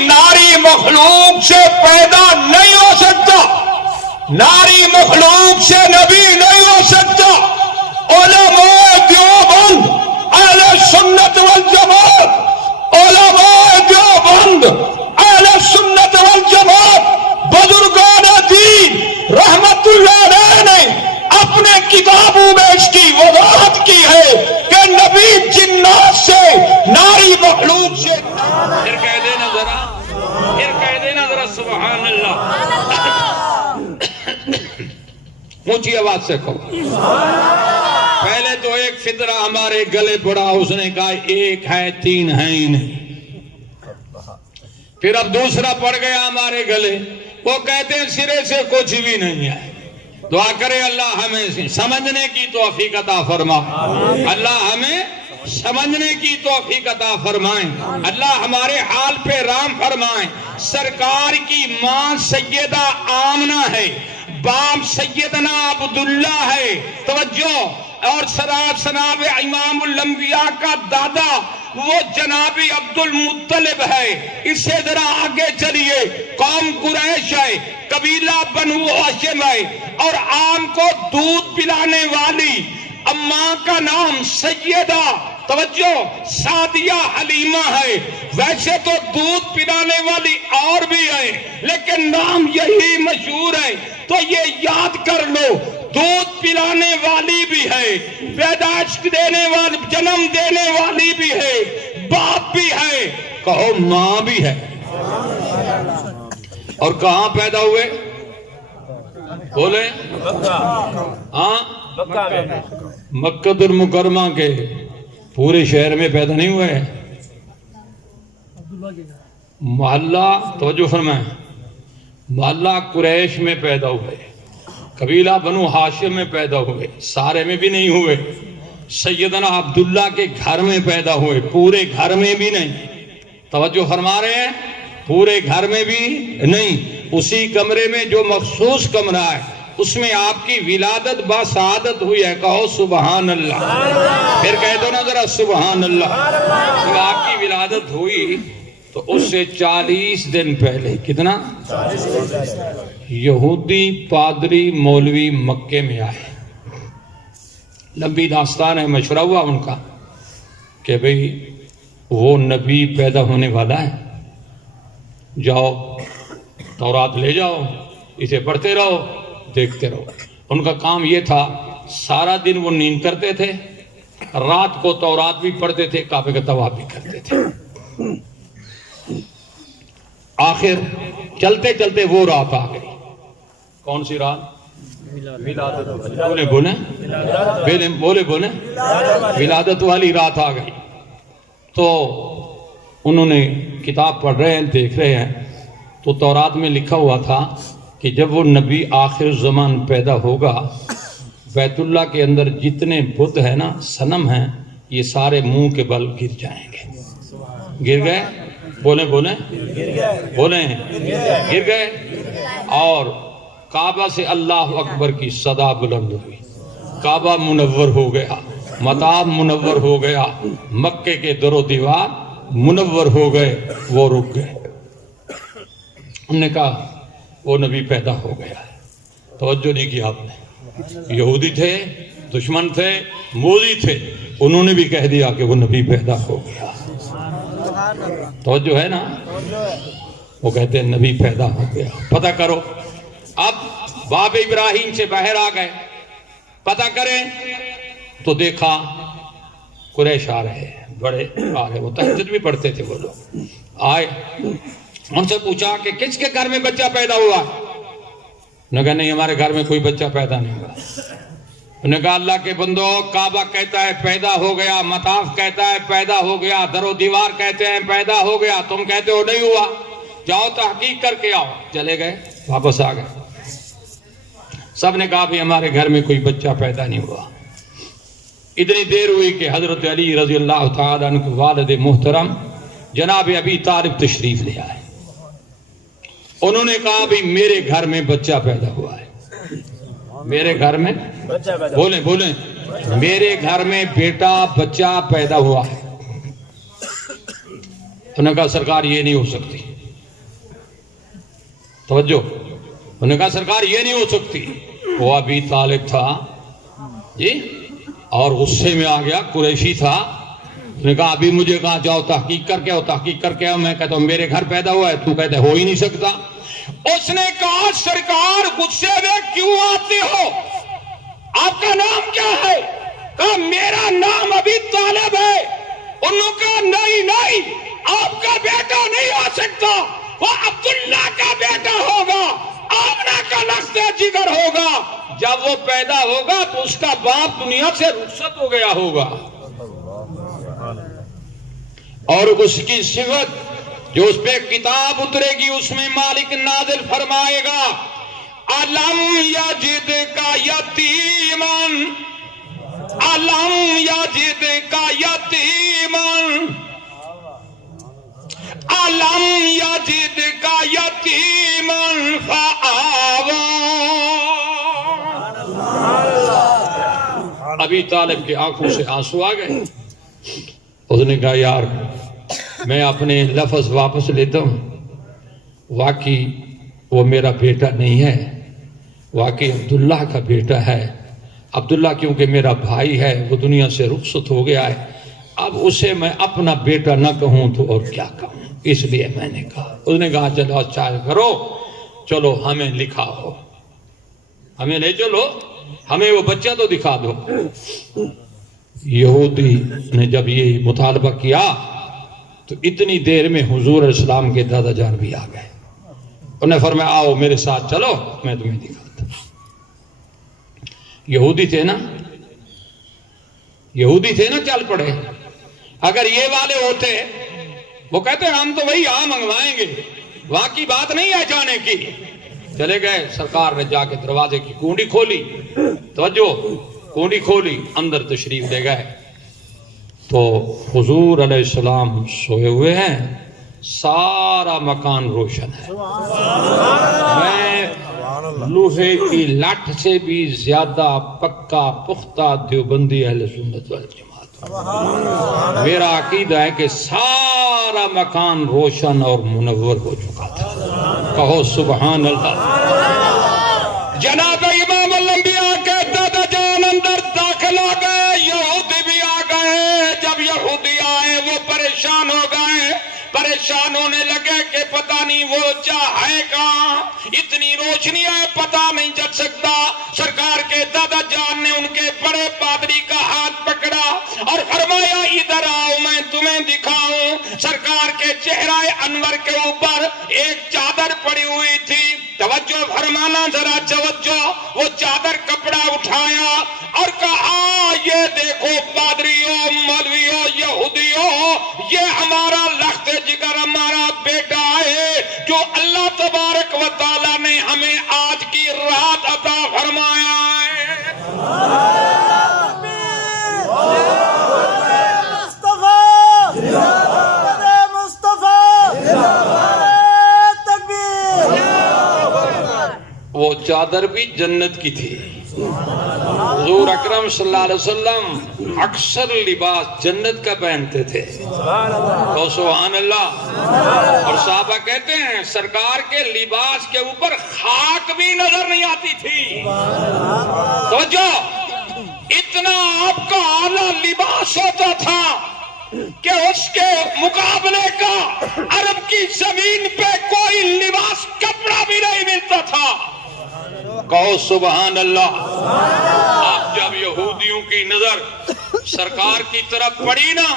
ناری مخلوق سے پیدا نہیں ہو سکتا، ناری مخلوق سے نبی نہیں ہو سکتا۔ علماء دیوبند اہل سنت والجماعت، علماء دیوبند اہل سنت والجماعت، بزرگان دین رحمت اللہ علیہ نے اپنے کتابوں میں اس کی وضاحت کی ہے کہ نبی جنات سے، ناری مخلوق سے۔ پھر کہہ دینا ذرا، پھر کہہ دینا ذرا سبحان اللہ، اونچی آواز سے کہو۔ پہلے تو ایک فطرہ ہمارے گلے پڑا، اس نے کہا ایک ہے تین ہے ہی نہیں۔ پھر اب دوسرا پڑ گیا ہمارے گلے، وہ کہتے ہیں سرے سے کچھ بھی نہیں ہے۔ دعا کرے اللہ ہمیں سمجھنے کی توفیق عطا فرما، اللہ ہمیں سمجھنے کی توفیق عطا فرمائیں، اللہ ہمارے حال پہ رحم فرمائیں۔ سرکار کی ماں سیدہ آمنہ ہے، باپ سیدنا عبداللہ ہے، توجہ، اور سناب امام الانبیاء کا دادا وہ جناب عبد المطلب ہے۔ اس سے ذرا آگے چلیے، قوم قریش ہے، قبیلہ بنو ہاشم ہے، اور عام کو دودھ پلانے والی اماں کا نام سیدہ، توجہ، سعدیہ حلیمہ ہے۔ ویسے تو دودھ پلانے والی اور بھی ہے لیکن نام یہی مشہور ہے، تو یہ یاد کر لو، دودھ پلانے والی بھی ہے، پیدائش دینے والی، جنم دینے والی بھی ہے، باپ بھی ہے، کہو ماں بھی ہے۔ اور کہاں پیدا ہوئے؟ بولے ہاں، مکہ المکرمہ کے پورے شہر میں پیدا نہیں ہوئے، محلہ، توجہ فرمائیں، محلہ قریش میں پیدا ہوئے، قبیلہ بنو ہاشم میں پیدا ہوئے، سارے میں بھی نہیں ہوئے، سیدنا عبداللہ کے گھر میں پیدا ہوئے، پورے گھر میں بھی نہیں، توجہ فرما رہے ہیں، پورے گھر میں بھی نہیں، اسی کمرے میں جو مخصوص کمرہ ہے اس میں آپ کی ولادت باسعادت ہوئی ہے، کہو سبحان اللہ، پھر کہہ دو نا ذرا سبحان اللہ۔ جب آپ کی ولادت ہوئی تو اس سے 40 دن پہلے، کتنا؟ یہودی پادری مولوی مکے میں آئے، لمبی داستان ہے، مشورہ ہوا ان کا کہ بھئی وہ نبی پیدا ہونے والا ہے، جاؤ تورات لے جاؤ، اسے پڑھتے رہو، دیکھتے رہو۔ ان کا کام یہ تھا، سارا دن وہ نیند کرتے تھے، رات کو تورات بھی پڑھتے تھے، کعبے کا طواف بھی کرتے تھے۔ آخر چلتے چلتے وہ رات آ گئی، کون سی رات؟ بولے ولادت والی رات آ گئی۔ تو انہوں نے کتاب پڑھ رہے ہیں، دیکھ رہے ہیں، تو تورات میں لکھا ہوا تھا کہ جب وہ نبی آخر زمان پیدا ہوگا، بیت اللہ کے اندر جتنے بت ہیں نا، صنم ہیں، یہ سارے منہ کے بل گر جائیں گے۔ گر گئے؟ بولیں گر گئے، اور کعبہ سے اللہ اکبر کی صدا بلند ہوئی، کعبہ منور ہو گیا، مطاب منور ہو گیا، مکے کے در و دیوار منور ہو گئے، وہ رک گئے۔ ہم نے کہا وہ نبی پیدا ہو گیا ہے، توجہ نہیں کی آپ نے۔ یہودی تھے، دشمن تھے، موذی تھے، انہوں نے بھی کہہ دیا کہ وہ نبی پیدا ہو گیا، توجہ ہے نا؟ وہ کہتے ہیں نبی پیدا ہو گیا، پتہ کرو۔ اب باب ابراہیم سے باہر آ گئے، پتہ کریں تو دیکھا قریش آ رہے ہیں، بڑے آ گئے، وہ تہجد بھی پڑھتے تھے، وہ لوگ آئے، ان سے پوچھا کہ کس کے گھر میں بچہ پیدا ہوا؟ انہوں نے کہا نہیں، ہمارے گھر میں کوئی بچہ پیدا نہیں ہوا۔ انہوں نے کہا اللہ کے بندو، کعبہ کہتا ہے پیدا ہو گیا، مطاف کہتا ہے پیدا ہو گیا، در و دیوار کہتے ہیں پیدا ہو گیا، تم کہتے ہو نہیں ہوا، جاؤ تحقیق کر کے آؤ۔ چلے گئے، واپس آ گئے، سب نے کہا بھی ہمارے گھر میں کوئی بچہ پیدا نہیں ہوا۔ اتنی دیر ہوئی کہ حضرت علی رضی اللہ تعالیٰ عنہ کے والد محترم جناب ابی طالب تشریف لے آئے۔ انہوں نے کہا بھی میرے گھر میں بچہ پیدا ہوا ہے، میرے گھر میں بولیں میرے گھر میں بیٹا بچہ پیدا ہوا ہے۔ انہوں نے کہا سرکار یہ نہیں ہو سکتی، توجہ. انہوں نے کہا سرکار یہ نہیں ہو سکتی. وہ ابی طالب تھا جی اور غصے میں آ گیا, قریشی تھا. اس نے کہا ابھی مجھے کہا جاؤ تحقیق کر کے آؤ. تحقیق کر کے آؤ. میں کہتا ہوں میرے گھر پیدا ہوا ہے, تو کہتے ہو ہی نہیں سکتا. اس نے کہا سرکار غصے میں کیوں آتے ہو, آپ کا نام کیا ہے؟ کہا میرا نام ابی طالب ہے. انہوں نے کہا نہیں آپ کا بیٹا نہیں ہو سکتا, وہ عبداللہ کا بیٹا ہوگا, آمنہ کا لخت جگر ہوگا. جب وہ پیدا ہوگا تو اس کا باپ دنیا سے رخصت ہو گیا ہوگا. اور اس کی صفت جو اس پہ کتاب اترے گی اس میں مالک نازل فرمائے گا الم یجد کا یتیمن, الم یجد کا یتیمن, الم یجد کا یتیمن فآوا. ابی طالب کی آنکھوں سے آنسو آ گئے. اس نے کہا یار میں اپنے لفظ واپس لیتا ہوں, واقعی وہ میرا بیٹا نہیں ہے, واقعی عبداللہ کا بیٹا ہے. عبداللہ کیونکہ میرا بھائی ہے, وہ دنیا سے رخصت ہو گیا ہے, اب اسے میں اپنا بیٹا نہ کہوں تو اور کیا کہوں, اس لیے میں نے کہا. اس نے کہا چلو اچھا کرو, چلو ہمیں لکھاؤ, ہمیں لے چلو, ہمیں وہ بچہ تو دکھا دو. یہودی نے جب یہ مطالبہ کیا تو اتنی دیر میں حضور علیہ السلام کے دادا جان بھی آ گئے. انہوں نے فرمایا آؤ میرے ساتھ چلو, میں تمہیں دکھاتا ہوں. یہودی تھے نا, یہودی تھے نا, چل پڑے. اگر یہ والے ہوتے وہ کہتے ہم تو وہی یہاں منگوائیں گے, وہاں کی بات نہیں ہے جانے کی. چلے گئے. سرکار نے جا کے دروازے کی کنڈی کھولی, توجہ, کنڈی کھولی, اندر تشریف لے گئے تو حضور علیہ السلام سوئے ہوئے ہیں, سارا مکان روشن ہے. میں لوہے کی لاٹھ سے بھی زیادہ پکا پختہ دیوبندی اہل سنت والجماعت ہوں. میرا عقیدہ ہے کہ سارا مکان روشن اور منور ہو چکا تھا. کہو سبحان اللہ. جناب امام الانبیاء کے دادا جان اندر داخل ہو گئے, یہودی بھی آ گئے. جب یہودی آئے وہ پریشان ہو گئے, پریشان ہونے لگے کہ پتہ نہیں وہ کیا ہے کہاں, اتنی روشنی ہے پتہ نہیں چل سکتا. سرکار کے دادا جان نے ان کے بڑے پادری کا ہاتھ پکڑا اور فرمایا ادھر آؤ میں تمہیں دکھاؤں. سرکار کے چہرہ انور کے اوپر ایک چادر پڑی ہوئی تھی. توجہ فرمانا ذرا توجہ. وہ چادر کپڑا اٹھایا اور کہا یہ دیکھو پادریوں, مولویوں, یہودیوں, یہ ہمارا لخت جگر ہمارا بیٹا ہے جو اللہ تبارک و تعالی نے ہمیں آج کی رات عطا فرمایا ہے. وہ چادر بھی جنت کی تھی. حضور اکرم صلی اللہ علیہ وسلم اکثر لباس جنت کا پہنتے تھے. تو سبحان اللہ. اور صحابہ کہتے ہیں سرکار کے لباس کے اوپر خاک بھی نظر نہیں آتی تھی. تو جو اتنا آپ کا اعلیٰ لباس ہوتا تھا کہ اس کے مقابلے کا عرب کی زمین پہ کوئی لباس کپڑا بھی نہیں ملتا تھا. کہو سبحان اللہ. اب جب یہودیوں کی نظر سرکار کی طرف پڑی نا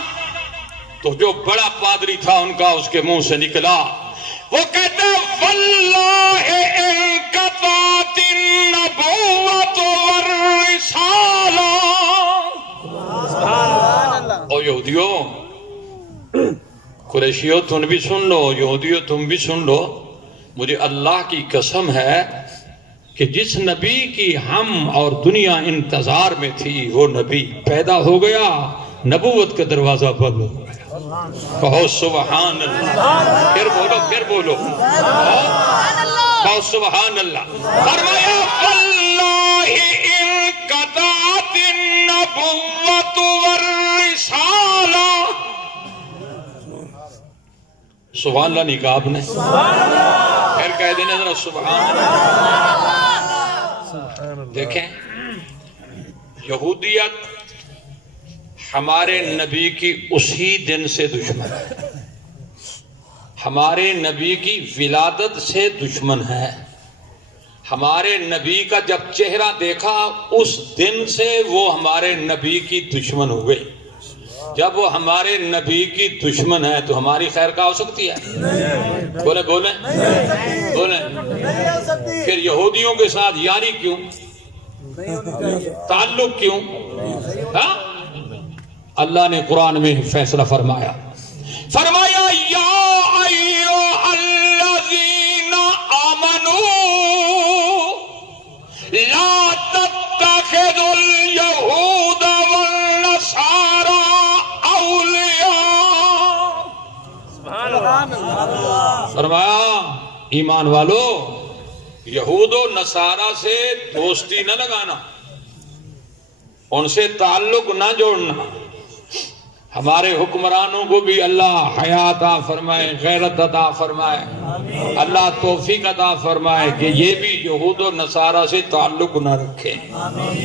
تو جو بڑا پادری تھا ان کا اس کے منہ سے نکلا, وہ کہتے واللہ انقطعت النبوۃ والرسالہ. او یہودیوں, قریشیوں تم بھی سن لو, یہودیوں تم بھی سن لو, مجھے اللہ کی قسم ہے کہ جس نبی کی ہم اور دنیا انتظار میں تھی وہ نبی پیدا ہو گیا, نبوت کا دروازہ بند ہو گیا. کہو سبحان اللہ. پھر بولو کہو سبحان اللہ. فرمایا واللہ انقطعت النبوۃ والرسالہ. سبحان اللہ نہیں کہا آپ نے؟ پھر کہہ دینا ذرا سبحان اللہ۔ دیکھیں یہودیت ہمارے نبی کی اسی دن سے دشمن ہے، ہمارے نبی کی ولادت سے دشمن ہے، ہمارے نبی کا جب چہرہ دیکھا اس دن سے وہ ہمارے نبی کی دشمن ہو گئی۔ جب وہ ہمارے نبی کی دشمن ہے تو ہماری خیر کا ہو سکتی ہے؟ بولیں بولیں بولیں۔ پھر یہودیوں کے ساتھ یاری کیوں، تعلق کیوں؟ ہاں؟ اللہ نے قرآن میں فیصلہ فرمایا، فرمایا یا ایھا الذین آمنوا لا تتخذوا اليہود والنصارى اولیاء۔ فرمایا ایمان والو یہود و نصارہ سے دوستی نہ لگانا، ان سے تعلق نہ جوڑنا۔ ہمارے حکمرانوں کو بھی اللہ حیا عطا فرمائے، غیرت عطا فرمائے، اللہ توفیق عطا فرمائے کہ یہ بھی یہود و نصارہ سے تعلق نہ رکھے،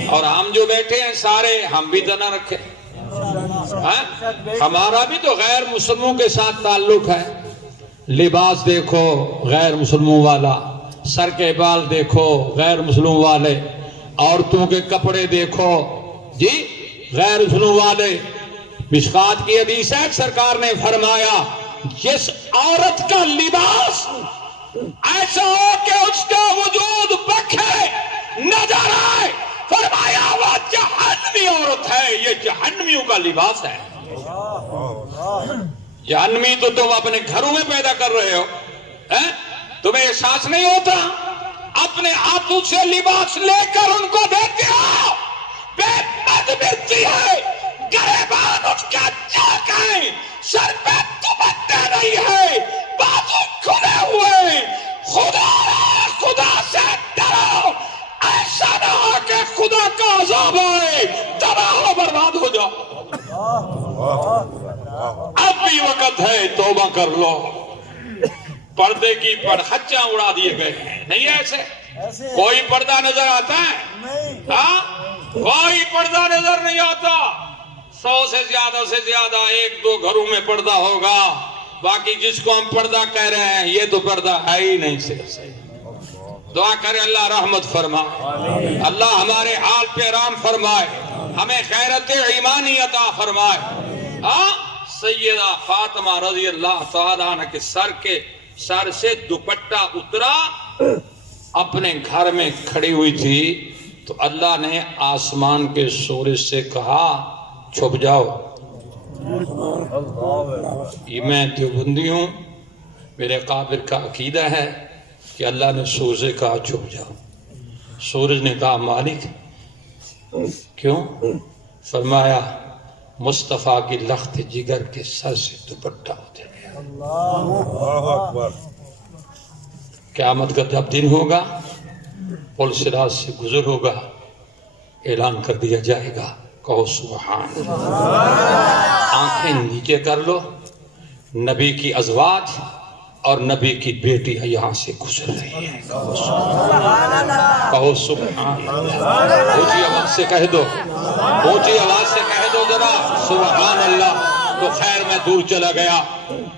اور ہم جو بیٹھے ہیں سارے ہم بھی تو نہ رکھیں۔ ہمارا بھی تو غیر مسلموں کے ساتھ تعلق ہے۔ لباس دیکھو غیر مسلموں والا، سر کے بال دیکھو غیر مسلموں والے، عورتوں کے کپڑے دیکھو جی غیر مسلموں والے۔ مشکات کی حدیث ہے، سرکار نے فرمایا جس عورت کا لباس ایسا ہو کہ اس کا وجود بکھے نظر آئے، فرمایا وہ جہنمی عورت ہے، یہ جہنمیوں کا لباس ہے۔ جہنمی تو تم اپنے گھروں میں پیدا کر رہے ہو، تمہیں احساس نہیں ہوتا؟ اپنے ہاتھوں سے لباس لے کر ان کو دیتے ہو، بے مد ملتی ہے، گریبان اس کا چاک ہے، سر پہ دوپٹہ نہیں ہے، بازو کھلے ہوئے۔ خدا سے ڈرو، ایسا نہ ہو کہ خدا کا عذاب آئے، تباہ و برباد ہو جاؤ۔ اب بھی وقت ہے، توبہ کر لو۔ پردے کی پرہچاں اڑا دیے گئے ہیں، نہیں ایسے؟ کوئی پردہ نظر آتا ہے؟ ہاں کوئی پردہ نظر نہیں آتا۔ 100 سے زیادہ 1-2 گھروں میں پردہ ہوگا، باقی جس کو ہم پردہ کہہ رہے ہیں یہ تو پردہ ہے ہی نہیں۔ صرف دعا کرے اللہ رحمت فرمائے، اللہ ہمارے حال پہ رحم فرمائے، ہمیں غیرت ایمانی عطا فرمائے۔ سیدہ فاطمہ رضی اللہ تعالیٰ عنہ کے سر سے دوپٹہ اترا، اپنے گھر میں کھڑی ہوئی تھی تو اللہ نے آسمان کے سورج سے کہا چھپ جاؤ۔ یہ میں دیوبندی ہوں، میرے قابر کا عقیدہ ہے کہ اللہ نے سورج سے کہا چھپ جاؤ۔ سورج نے کہا مالک کیوں؟ فرمایا مصطفیٰ کی لخت جگر کے سر سے دوپٹہ اتر گیا۔ قیامت کا جب دن ہوگا، پل صراط سے گزر ہوگا، اعلان کر دیا جائے گا، کہو سبحان اللہ۔ آنکھیں نیچے کر لو، نبی کی ازواج اور نبی کی بیٹیاں یہاں سے گزر رہی ہیں، کہو سبحان اللہ۔ اونچی آواز سے کہہ دو، اونچی آواز سے کہہ دو ذرا سبحان اللہ۔ تو خیر میں دور چلا گیا،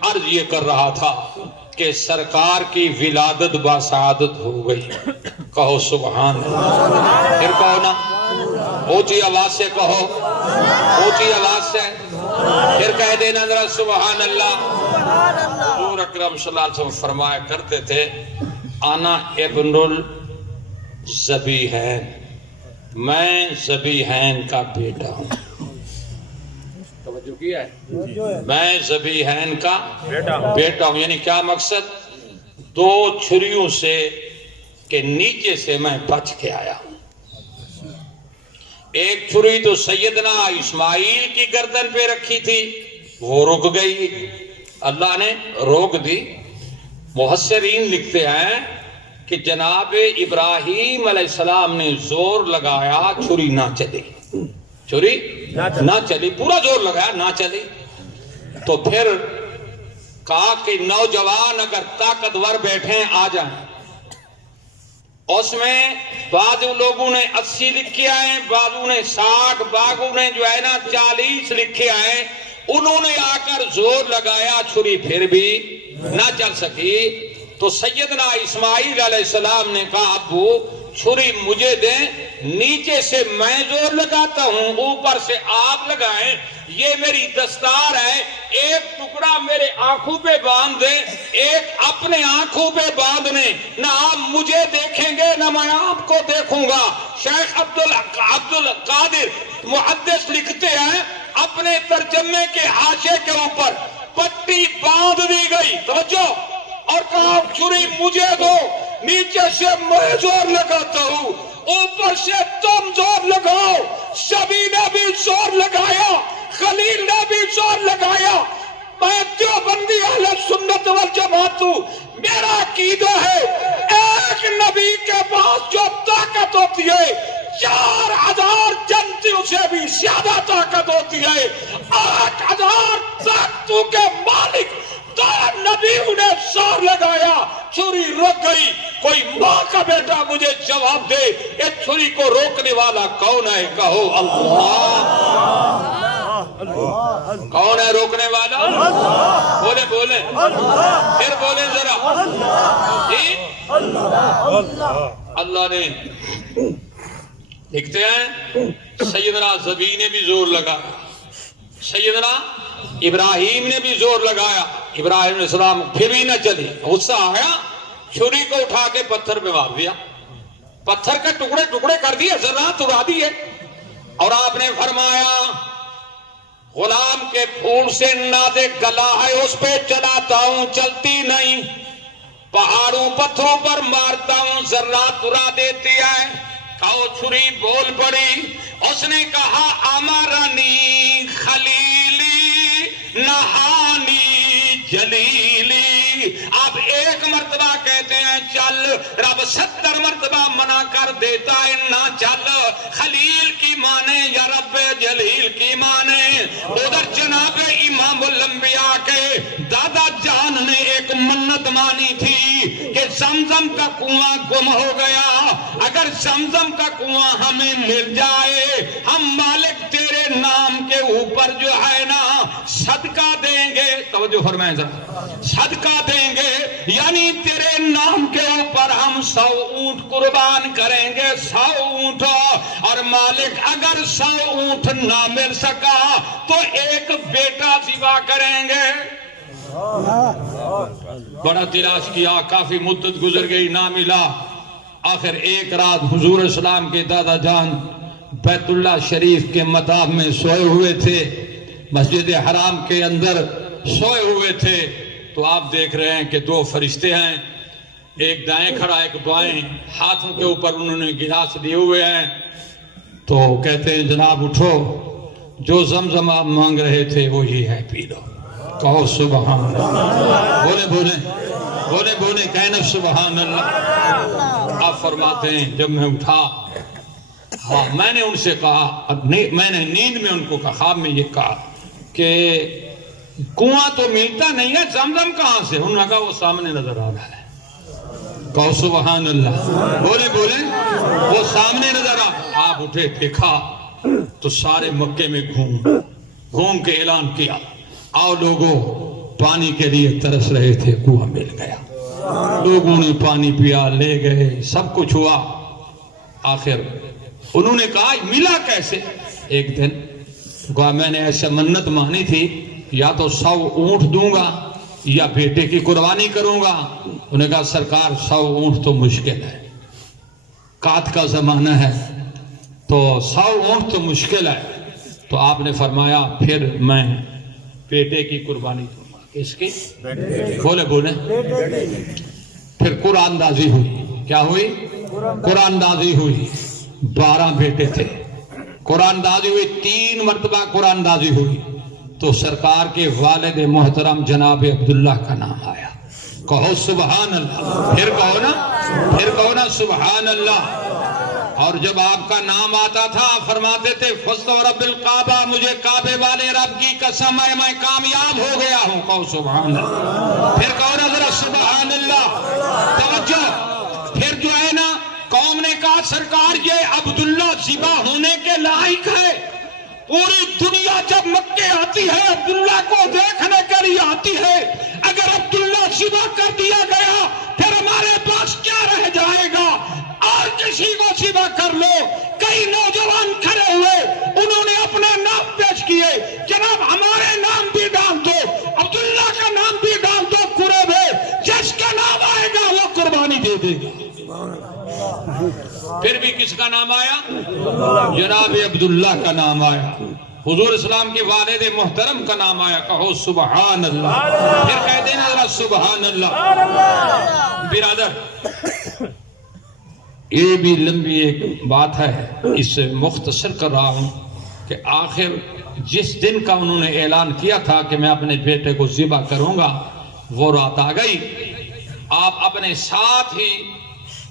عرض یہ کر رہا تھا کہ سرکار کی ولادت باسعادت ہو گئی، کہو سبحان اللہ۔ پھر کہو نا، اونچی آواز سے کہو، اونچی آواز سے پھر کہہ دینا ذرا سبحان اللہ۔ حضور اکرم صلی اللہ علیہ وسلم فرمایا کرتے تھے انا ابن الذبیحین، میں ذبیحین کا بیٹا ہوں۔ توجہ کیا ہے؟ میں ذبیحین کا بیٹا ہوں، یعنی کیا مقصد؟ 2 چھریوں سے کے نیچے سے میں بچ کے آیا ہوں۔ ایک چھری تو سیدنا اسماعیل کی گردن پہ رکھی تھی، وہ رک گئی، اللہ نے روک دی۔ محسرین لکھتے ہیں کہ جناب ابراہیم علیہ السلام نے زور لگایا، چھری نہ چلی، چھری نہ چلی، پورا زور لگایا نہ چلی۔ تو پھر کہا کہ نوجوان اگر طاقتور بیٹھے آ جائیں. اس میں بعض لوگوں نے 80 لکھے آئے, بعضوں نے 60, بعضوں نے جو ہے نا 40 لکھے آئے. انہوں نے آ کر زور لگایا, چھری پھر بھی نہ چل سکی. تو سیدنا اسماعیل علیہ السلام نے کہا ابو چھری مجھے دیں, نیچے سے میں زور لگاتا ہوں, اوپر سے آپ لگائیں, یہ میری دستار ہے. ایک ٹکڑا میرے آنکھوں پہ باندھ دیں, ایک اپنے آنکھوں پہ باندھنے, نہ آپ مجھے دیکھیں گے نہ میں آپ کو دیکھوں گا. شیخ عبد القادر محدث لکھتے ہیں اپنے ترجمے کے حاشے کے اوپر پٹی باندھ دی گئی, توجہ, اور کہا چھری مجھے دو, نیچے سے میں زور لگاتا ہوں, اوپر سے تم زور لگاؤ. سبھی نے بھی زور لگایا, خلیل نے بھی زور لگایا. میں دیوبندی اہل سنت والجماعت ہوں. میرا عقیدہ ہے ایک نبی کے پاس جو طاقت ہوتی ہے 4000 جنتیوں سے بھی زیادہ طاقت ہوتی ہے. 8000 طاقتوں کے مالک تو نبیوں نے زور لگایا, چھری رک گئی. کوئی ماں کا بیٹا مجھے جواب دے, اس چھری کو روکنے والا کون ہے؟ کہو اللہ. کون ہے روکنے والا؟ بولے بولے, پھر بولے ذرا جی. اللہ نے لکھتے ہیں سیدنا زبی نے بھی زور لگا, سیدنا ابراہیم نے بھی زور لگایا. ابراہیم علیہ السلام پھر بھی نہ چلی, غصہ آیا, چھری کو اٹھا کے پتھر پہ مار دیا, پتھر کے ٹکڑے ٹکڑے کر دیے, ذرات اڑا دیے. اور آپ نے فرمایا غلام کے پھول سے نازک گلا ہے اس پہ چلاتا ہوں, چلتی نہیں. پہاڑوں پتھروں پر مارتا ہوں, ذرات اڑا دیتی ہے. کہو چھری بول پڑی. اس نے کہا امرنی خلیلی نہانی جلیلی. آپ ایک مرتبہ کہتے ہیں چل, رب 70 مرتبہ منع کر دیتا ہے نہ چل. خلیل کی مانے یا رب جلیل کی مانے. ادھر جناب امام الانبیاء کے دادا جان نے ایک منت مانی تھی کہ زمزم کا کنواں گم ہو گیا, اگر زمزم کا کنواں ہمیں مل جائے ہم مالک تیرے نام کے اوپر جو ہے نا صدقہ دیں گے. توجہ فرمائیں ذرا, صدقہ دیں گے یعنی تیرے نام کے اوپر ہم 100 اونٹ قربان کریں گے, 100 اونٹ. اور مالک اگر 100 اونٹ نہ مل سکا تو ایک بیٹا ذبح کریں گے. بڑا تلاش کیا, کافی مدت گزر گئی, نہ ملا. آخر ایک رات حضور اسلام کے دادا جان بیت اللہ شریف کے مطاف میں سوئے ہوئے تھے, مسجد حرام کے اندر سوئے ہوئے تھے. تو آپ دیکھ رہے ہیں کہ 2 فرشتے ہیں, ایک دائیں کھڑا ایک بائیں, ہاتھوں کے اوپر انہوں نے گلاس لیے ہوئے ہیں. تو کہتے ہیں جناب اٹھو, جو زمزم آپ مانگ رہے تھے وہی ہے, پی لو. کہو سبحان اللہ. بولے بولے بولے بولے, کہنا سبحان اللہ. آپ فرماتے ہیں جب میں اٹھا, ہاں میں نے ان سے کہا, میں نے نیند میں ان کو کہا, خواب میں یہ کہا کہ کنواں تو ملتا نہیں ہے, زمزم کہاں سے؟ انہوں نے کہا وہ سامنے نظر آ رہا ہے. کہو سبحان اللہ. بولے بولے, وہ سامنے نظر آ. آپ اٹھے, دیکھا تو سارے مکے میں گھوم کے اعلان کیا, آؤ لوگوں, پانی کے لیے ترس رہے تھے, کنواں مل گیا. لوگوں نے پانی پیا, لے گئے, سب کچھ ہوا. آخر انہوں نے کہا ملا کیسے؟ ایک دن کہا میں نے ایسے منت مانی تھی, یا تو 100 اونٹ دوں گا یا بیٹے کی قربانی کروں گا. انہوں نے کہا سرکار 100 اونٹ تو مشکل ہے, کات کا زمانہ ہے, تو 100 اونٹ تو مشکل ہے. تو آپ نے فرمایا پھر میں بیٹے کی قربانی دوں گا. کس کی؟ بولے بولے. پھر قرآن دازی ہوئی. کیا ہوئی؟ قرآن دازی ہوئی. 12 بیٹے تھے, قرآن دازی ہوئی. 3 مرتبہ قرآن دازی ہوئی تو سرکار کے والد محترم جناب عبداللہ کا نام آیا. کہو سبحان اللہ. پھر کہو نا سبحان اللہ. اور جب آپ کا نام آتا تھا فرماتے تھے فزت ورب الکعبہ، مجھے کعبے والے رب کی قسم ہے میں کامیاب ہو گیا ہوں. کہو سبحان اللہ. پھر کہو نا ذرا سبحان اللہ. توجہ. پھر جو ہے نا قوم نے کہا سرکار یہ عبداللہ ذبح ہونے کے لائق ہے. پوری دنیا جب مکے آتی ہے عبداللہ کو دیکھنے کے لیے آتی ہے. اگر عبداللہ ذبح کر دیا گیا پھر ہمارے پاس کیا رہ جائے گا؟ اور کسی کو ذبح کر لو. کئی نوجوان کھڑے ہوئے انہوں نے اپنے نام پیش کیے. جناب ہمارے نام بھی ڈال دو، عبداللہ کا نام بھی ڈال دو قرب ہے، جس کا نام آئے گا وہ قربانی دے دے گا. پھر بھی کس کا نام آیا؟ جناب عبداللہ کا نام آیا. حضور اسلام کے والد محترم کا نام آیا. کہو سبحان اللہ. پھر کہہ دینا ذرا سبحان اللہ. برادر یہ بھی لمبی ایک بات ہے، اس سے مختصر کر رہا ہوں کہ آخر جس دن کا انہوں نے اعلان کیا تھا کہ میں اپنے بیٹے کو ذبح کروں گا وہ رات آ گئی. آپ اپنے ساتھ ہی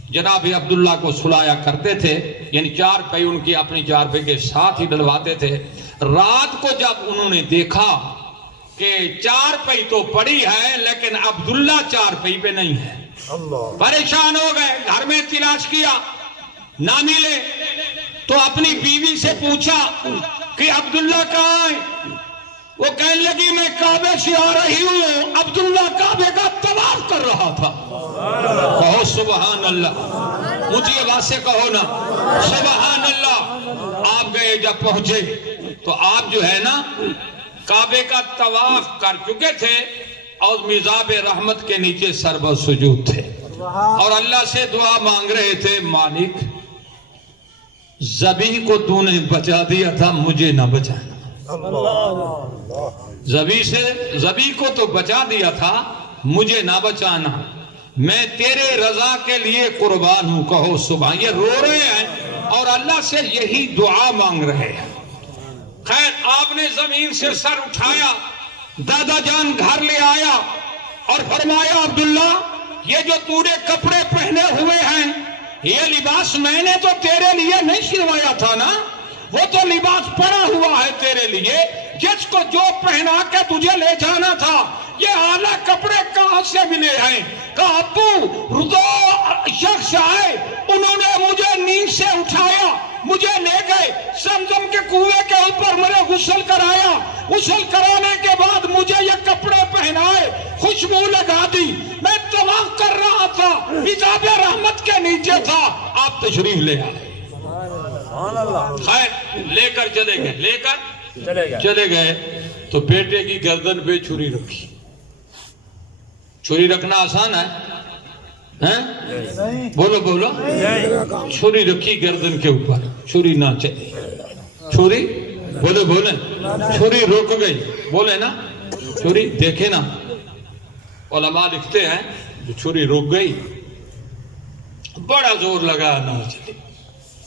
جناب عبداللہ کو سلایا کرتے تھے، یعنی چارپائی ان کی اپنی چارپائی کے ساتھ ہی ڈلواتے تھے. رات کو جب انہوں نے دیکھا کہ چارپائی تو پڑی ہے لیکن عبداللہ چارپائی پہ نہیں ہے، پریشان ہو گئے. گھر میں تلاش کیا نہ ملے تو اپنی بیوی سے پوچھا کہ عبداللہ کہاں ہے؟ وہ کہنے لگی میں کعبے سے آ رہی ہوں، عبداللہ کعبے کا طواف کر رہا تھا. کہو سبحان اللہ. مجھے آواز سے کہو نا سبحان اللہ. آپ گئے جب پہنچے تو آپ جو ہے نا کعبے کا طواف کر چکے تھے اور میزاب رحمت کے نیچے سربہ سجود تھے اور اللہ سے دعا مانگ رہے تھے مالک ذبیح کو تو نے بچا دیا تھا مجھے نہ بچانا. ذبیح کو تو بچا دیا تھا مجھے نہ بچانا، میں تیرے رضا کے لیے قربان ہوں. کہو سبحان. یہ رو رہے ہیں اور اللہ سے یہی دعا مانگ رہے ہیں. خیر آپ نے زمین سے سر اٹھایا، دادا جان گھر لے آیا اور فرمایا عبداللہ یہ جو تو نے کپڑے پہنے ہوئے ہیں یہ لباس میں نے تو تیرے لیے نہیں سلوایا تھا نا، وہ تو لباس پڑا ہوا ہے تیرے لیے جس کو جو پہنا کے تجھے لے جانا تھا. یہ اعلیٰ کپڑے کہاں سے ملے ہیں؟ کہا ابو دو شخص آئے انہوں نے مجھے نیند سے اٹھایا، مجھے لے گئے زمزم کے کنویں کے اوپر مجھے غسل کرایا، غسل کرانے کے بعد مجھے یہ کپڑے پہنائے، خوشبو لگا دی، میں طواف کر رہا تھا، میزاب رحمت کے نیچے تھا، آپ تشریف لے آئے. خیر لے کر چلے گئے تو بیٹے کی گردن پہ چھری رکھی. چھری رکھنا آسان ہے؟ بولو. چھری رکھی گردن کے اوپر، چھری نہ چلی. چھری بولے چھری رک گئی. بولے نا چھری. دیکھے نا علماء لکھتے ہیں جو چھری رک گئی بڑا زور لگا نہ چلی،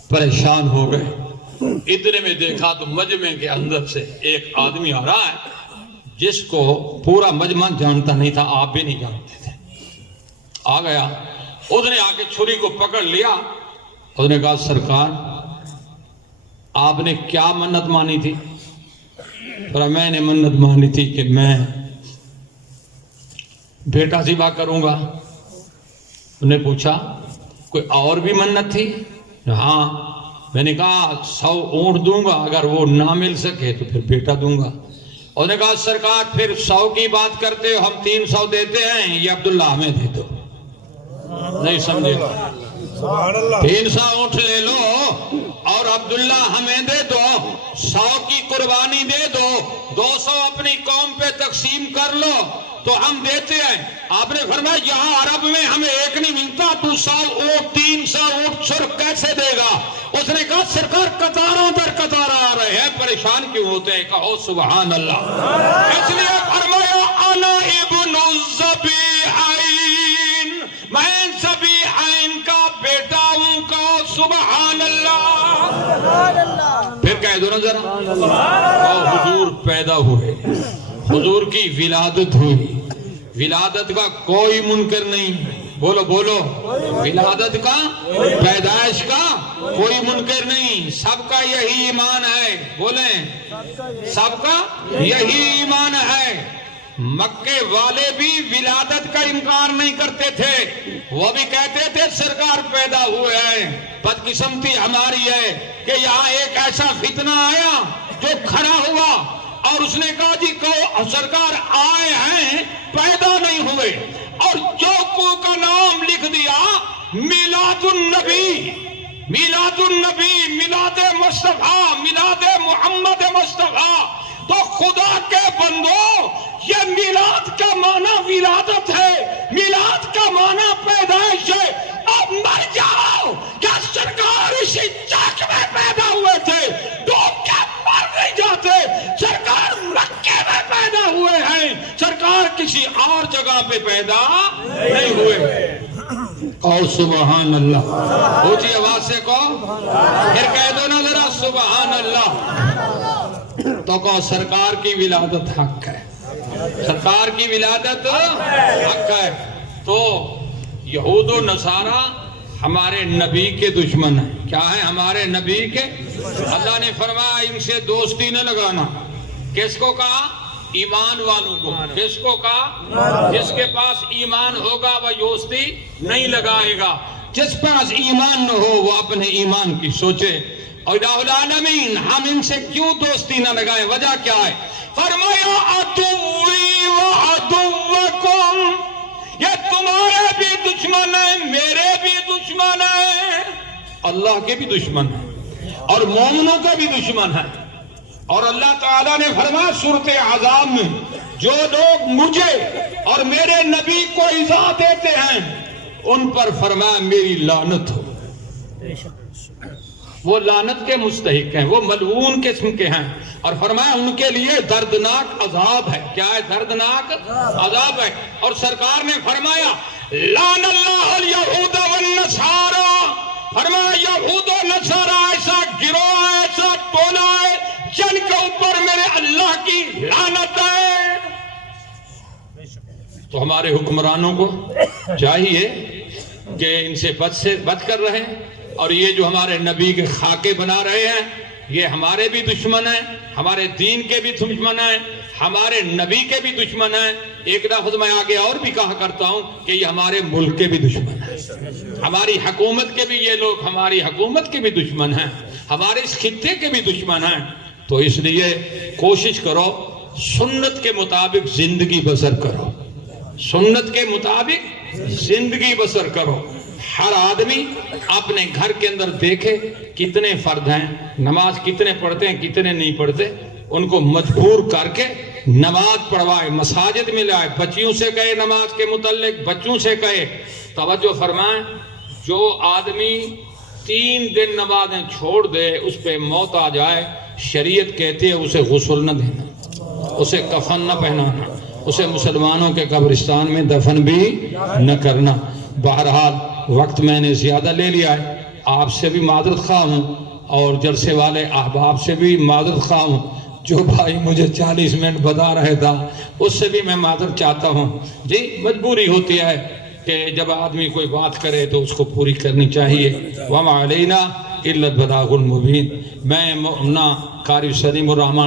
پریشان ہو گئے. اتنے میں دیکھا تو مجمع کے اندر سے ایک آدمی آ رہا ہے جس کو پورا مجمع جانتا نہیں تھا، آپ بھی نہیں جانتے تھے. آ گیا، اس نے آ کے چھری کو پکڑ لیا. اس نے کہا سرکار آپ نے کیا منت مانی تھی؟ میں نے منت مانی تھی کہ میں بیٹا ذبح کروں گا. انہوں نے پوچھا کوئی اور بھی منت تھی؟ ہاں. میں نے کہا 100 اونٹ دوں گا، اگر وہ نہ مل سکے تو پھر بیٹا دوں گا. انہوں نے کہا سرکار پھر 100 کی بات کرتے ہو، ہم 300 دیتے ہیں، یہ عبداللہ ہمیں دے دو. نہیں سمجھے؟ 300 اونٹ لے لو اور عبداللہ ہمیں دے دو، 100 کی قربانی دے دو، 200 اپنی قوم پہ تقسیم کر لو تو ہم دیتے ہیں. آپ نے فرمایا یہاں عرب میں ہمیں ایک نہیں ملتا، تو 100 اونٹ 300 اونٹ سرخ کیسے دے گا؟ اس نے کہا سرکار قطاروں پر قطار آ رہے ہیں، پریشان کیوں ہوتے ہیں؟ کہو سبحان اللہ. اس لیے فرمایا انا ابن الذبیحین، میں ذبیحین کا بیٹا ہوں. کہو سبحان اللہ. پھر کہہ دو نا ذرا. حضور پیدا ہوئے، حضور کی ولادت ہوئی، ولادت کا کوئی منکر نہیں. بولو بولو، ولادت کا، پیدائش کا کوئی منکر نہیں، سب کا یہی ایمان ہے، بولیں سب کا یہی ایمان ہے۔ مکے والے بھی ولادت کا انکار نہیں کرتے تھے، وہ بھی کہتے تھے سرکار پیدا ہوئے ہیں۔ بدقسمتی ہماری ہے کہ یہاں ایک ایسا فتنہ آیا جو کھڑا ہوا اور اس نے کہا جی سرکار آئے ہیں پیدا نہیں ہوئے، اور چوکو کا نام لکھ دیا میلاد النبی، میلاد النبی، میلاد مصطفیٰ، میلاد محمد مصطفیٰ۔ تو خدا کے بندو، یہ میلاد کا معنی ولادت ہے، میلاد کا معنی پیدائش ہے۔ اب مر جاؤ، کیا سرکار اسی چاک میں پیدا ہوئے تھے؟ ڈوب کے مر نہیں جاتے، سرکار مکے میں پیدا ہوئے ہیں، سرکار کسی اور جگہ پہ پیدا نہیں ہوئے۔ اور سبحان اللہ، اونچی آواز سے کہو، پھر کہہ دو نا ذرا سبحان اللہ۔ تو کہو سرکار کی ولادت حق ہے، سرکار کی ولادت حق ہے۔ تو یہود و نصارہ ہمارے نبی کے دشمن ہیں۔ کیا ہے؟ ہمارے نبی کے۔ اللہ نے فرمایا ان سے دوستی نہ لگانا۔ کس کو کہا؟ ایمان والوں کو۔ کس کو کہا؟ جس کے پاس ایمان ہوگا وہ دوستی نہیں لگائے گا، جس پاس ایمان نہ ہو وہ اپنے ایمان کی سوچے۔ اور الہ العالمین ہم ان سے کیوں دوستی نہ لگائیں؟ وجہ کیا ہے؟ فرمایا عدوی و عدوکم، یہ تمہارے بھی دشمن ہیں، میرے بھی دشمن ہیں، اللہ کے بھی دشمن ہیں اور مومنوں کے بھی دشمن ہیں۔ اور اللہ تعالیٰ نے فرمایا سورۃ احزاب میں، جو لوگ مجھے اور میرے نبی کو ایذا دیتے ہیں ان پر فرمایا میری لعنت ہو۔ وہ لعنت کے مستحق ہیں، وہ ملعون قسم کے ہیں، اور فرمایا ان کے لیے دردناک عذاب ہے۔ کیا ہے؟ دردناک عذاب ہے۔ اور سرکار نے فرمایا لعن اللہ الیہود والنصارى، فرمایا یہود و نصارہ ایسا گروہ ہے، ایسا ٹولہ ہے جن کے اوپر میرے اللہ کی لعنت ہے۔ تو ہمارے حکمرانوں کو چاہیے کہ ان سے بچ کر رہیں، اور یہ جو ہمارے نبی کے خاکے بنا رہے ہیں یہ ہمارے بھی دشمن ہیں، ہمارے دین کے بھی دشمن ہیں، ہمارے نبی کے بھی دشمن ہیں۔ ایک لفظ میں آگے اور بھی کہا کرتا ہوں کہ یہ ہمارے ملک کے بھی دشمن ہیں، ہماری حکومت کے بھی، یہ لوگ ہماری حکومت کے بھی دشمن ہیں، ہمارے اس خطے کے بھی دشمن ہیں۔ تو اس لیے کوشش کرو سنت کے مطابق زندگی بسر کرو، سنت کے مطابق زندگی بسر کرو۔ ہر آدمی اپنے گھر کے اندر دیکھے کتنے فرد ہیں، نماز کتنے پڑھتے ہیں کتنے نہیں پڑھتے، ان کو مجبور کر کے نماز پڑھوائے، مساجد میں لائے، بچیوں سے کہے نماز کے متعلق، بچوں سے کہے۔ توجہ فرمائیں، جو آدمی 3 دن نمازیں چھوڑ دے اس پہ موت آ جائے، شریعت کہتی ہے اسے غسل نہ دینا، اسے کفن نہ پہنانا، اسے مسلمانوں کے قبرستان میں دفن بھی نہ کرنا۔ بہرحال وقت میں نے زیادہ لے لیا ہے، آپ سے بھی معذرت خواہ ہوں اور جلسے والے احباب سے بھی معذرت خواہ ہوں۔ جو بھائی مجھے 40 منٹ بتا رہے تھا اس سے بھی میں معذرت چاہتا ہوں۔ جی مجبوری ہوتی ہے کہ جب آدمی کوئی بات کرے تو اس کو پوری کرنی چاہیے۔ وَمَا عَلَيْنَا إِلَّا الْبَلَاغُ الْمُبِينُ۔ میں قاری سلیم الرحمن